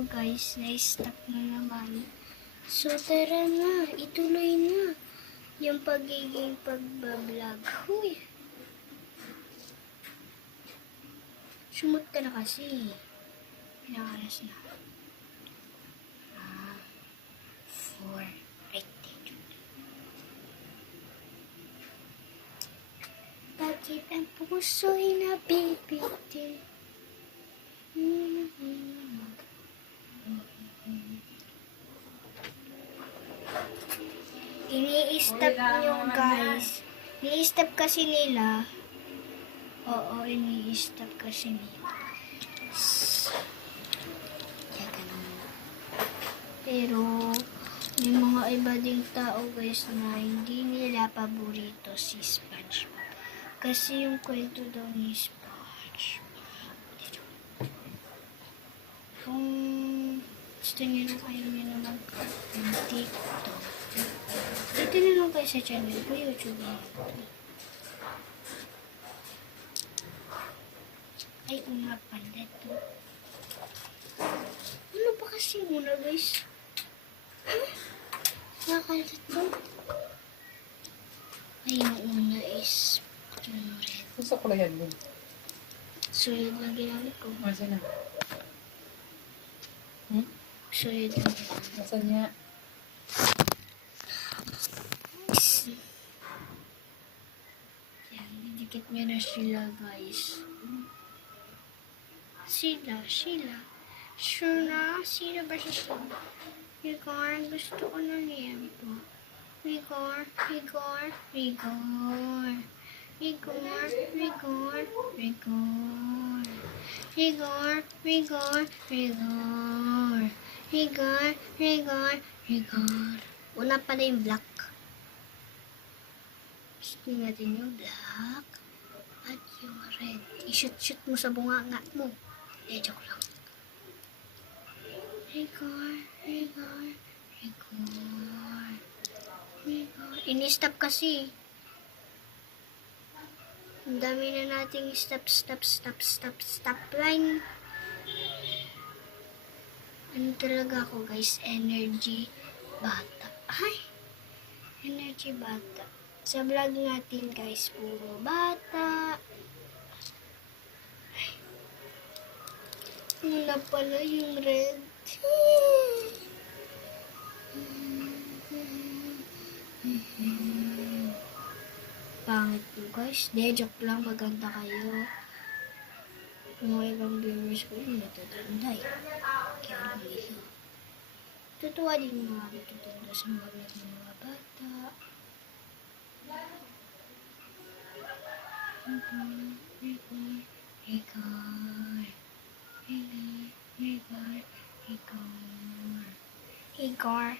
ako guys, na-stuck na naman. So tara na, ituloy na yung pagiging pagbablog. Huy! Sumot ka na kasi. Pinakalas na. 4. Right there. Bakit ang puso'y nabibitin? Ini-stop nyo guys. Ini-stop kasi nila. Oo, ini-stop kasi nila. Pero, may mga iba ding tao guys na hindi nila paborito si SpongeBob. Kasi yung kwento daw ni SpongeBob. Kung gusto nyo na kayo nyo naman ng TikTok, dito na lang kayo sa channel ko, YouTube. Ay, una pala ito. Ano ba kasi muna guys? Nakalito. Ay, yung una is yung red. Gusto ko lang yan din. Sulit lang ginamit ko. Masa na? Sulit lang ginamit. Masa niya? Yan, didikit nyo na sila guys. Sila. Sure na? Sila ba siya? Rigor, gusto ko na niyan po. Rigor. Una pala yung black. Gusto natin yung black at yung red. I-shoot mo sa bunganga mo. Joke lang. Rigor. Ini-stop kasi. Ang dami na nating stop line. Ano talaga ako guys? Energy bata. Ay! Energy bata. Sa vlog natin guys, puro bata. Ay. Muna pala yung red. Pangit po guys. De, joke lang. Maganda kayo. Mga ibang viewers ko yun natutanda eh. Kaya lang nila. Tutuwa din mga natutanda sa mga vlog ng mga bata. Rigor.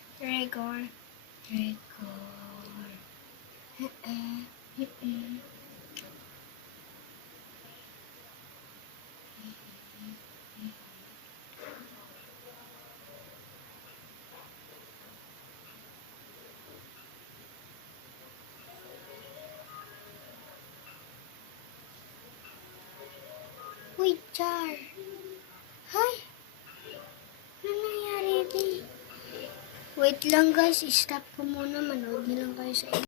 Uy, Char! Hay! Ano nangyari di? Wait lang guys, stop ko muna. Manood nilang kayo sa